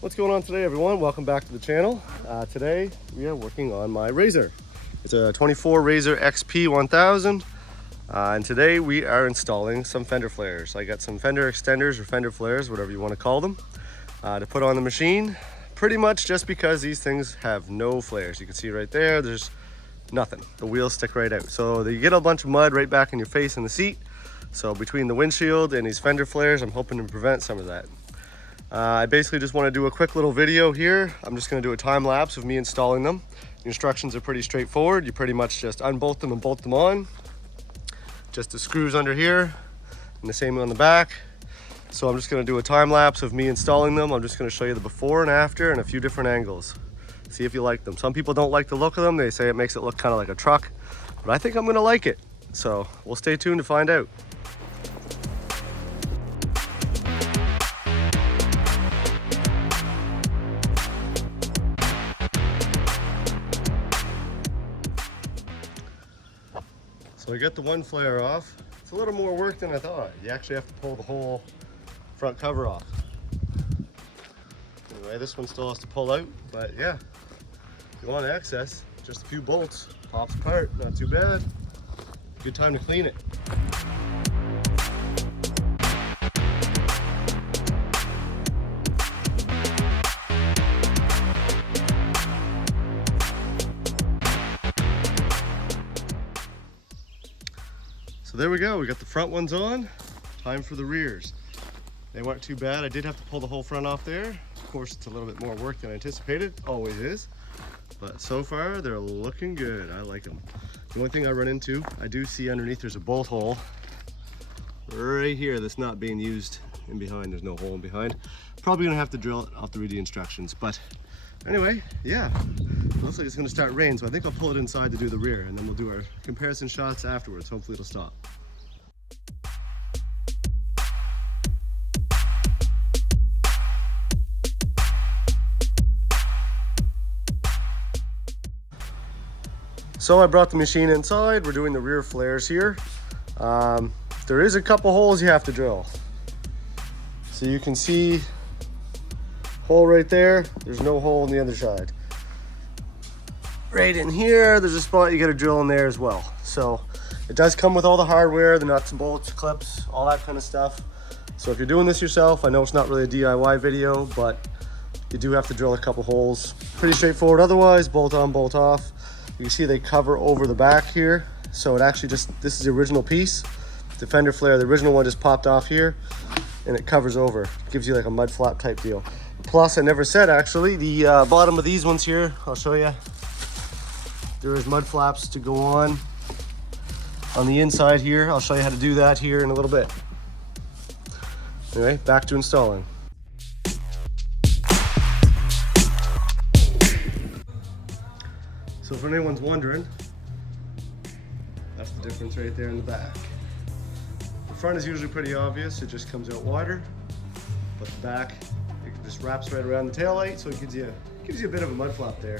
What's going on today, everyone? Welcome back to the channel. Today we are working on my RZR. It's a 24 RZR XP 1000, and today we are installing some fender flares. I got some fender extenders or fender flares, whatever you want to call them, to put on the machine. Pretty much just because these things have no flares. You can see right there, there's nothing. The wheels stick right out. So you get a bunch of mud right back in your face in the seat. So between the windshield and these fender flares, I'm hoping to prevent some of that. I basically just want to do a quick little video here. I'm just going to do a time lapse of me installing them. The instructions are pretty straightforward. You pretty much just unbolt them and bolt them on. Just the screws under here and the same on the back. So I'm just going to do a time lapse of me installing them. I'm just going to show you the before and after and a few different angles. See if you like them. Some people don't like the look of them. They say it makes it look kind of like a truck, but I think I'm going to like it. So we'll stay tuned to find out. So I got the one flare off. It's a little more work than I thought. You actually have to pull the whole front cover off. Anyway, this one still has to pull out, but yeah, if you want access, just a few bolts, pops apart, not too bad. Good time to clean it. So there we go, we got the front ones on. Time for the rears. They weren't too bad. I did have to pull the whole front off there. Of course, it's a little bit more work than I anticipated, always is. But so far, they're looking good. I like them. The only thing I run into, I do see underneath there's a bolt hole right here that's not being used in behind. There's no hole in behind. Probably gonna have to drill it. I'll have to read the instructions. But anyway, yeah, it looks like it's gonna start raining, so I think I'll pull it inside to do the rear, and then we'll do our comparison shots afterwards. Hopefully it'll stop. So I brought the machine inside. We're doing the rear flares here. There is a couple holes you have to drill. So you can see hole right there. There's no hole on the other side. Right in here, there's a spot you got to drill in there as well. So it does come with all the hardware, the nuts and bolts, clips, all that kind of stuff. So if you're doing this yourself, I know it's not really a DIY video, but you do have to drill a couple holes. Pretty straightforward otherwise, bolt on, bolt off. You can see they cover over the back here. So it actually just, this is the original piece. The fender flare, the original one just popped off here and it covers over. It gives you like a mud flap type deal. Plus, I never said actually, the bottom of these ones here, I'll show you. There is mud flaps to go on the inside here. I'll show you how to do that here in a little bit. Anyway, back to installing. So if anyone's wondering, that's the difference right there in the back. The front is usually pretty obvious, it just comes out wider, but the back, it just wraps right around the taillight, so it gives you a bit of a mud flap there.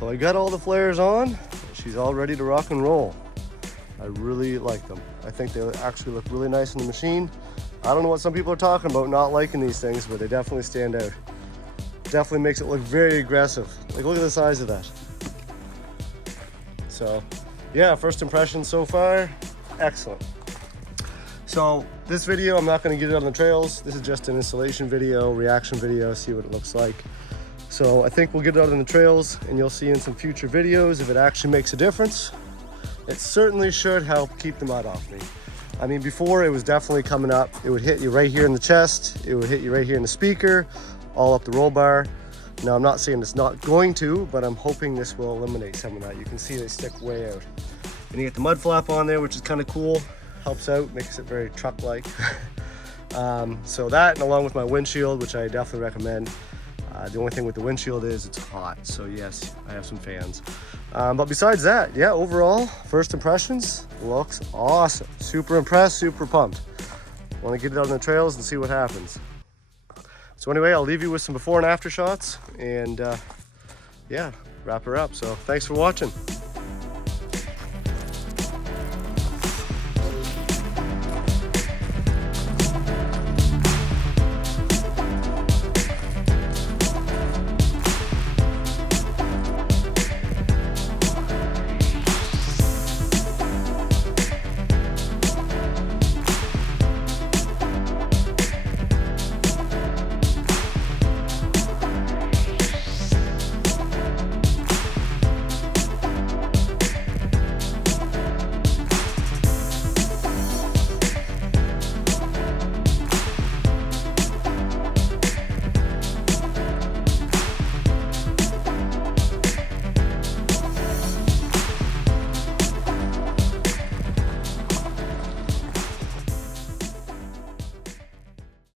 So I got all the flares on. She's all ready to rock and roll. I really like them. I think they actually look really nice in the machine. I don't know what some people are talking about not liking these things, but they definitely stand out. Definitely makes it look very aggressive. Like, look at the size of that. So yeah, first impressions so far, excellent. So this video, I'm not going to get it on the trails. This is just an installation video, reaction video, see what it looks like. So I think we'll get it out on the trails and you'll see in some future videos if it actually makes a difference. It certainly should help keep the mud off me. I mean, before it was definitely coming up. It would hit you right here in the chest. It would hit you right here in the speaker, all up the roll bar. Now I'm not saying it's not going to, but I'm hoping this will eliminate some of that. You can see they stick way out. And you get the mud flap on there, which is kind of cool. Helps out, makes it very truck-like. So that, and along with my windshield, which I definitely recommend. The only thing with the windshield is it's hot, so yes, I have some fans. But besides that, yeah, overall, first impressions, looks awesome. Super impressed, super pumped. Want to get it out on the trails and see what happens. So anyway, I'll leave you with some before and after shots, and yeah, wrap her up. So thanks for watching.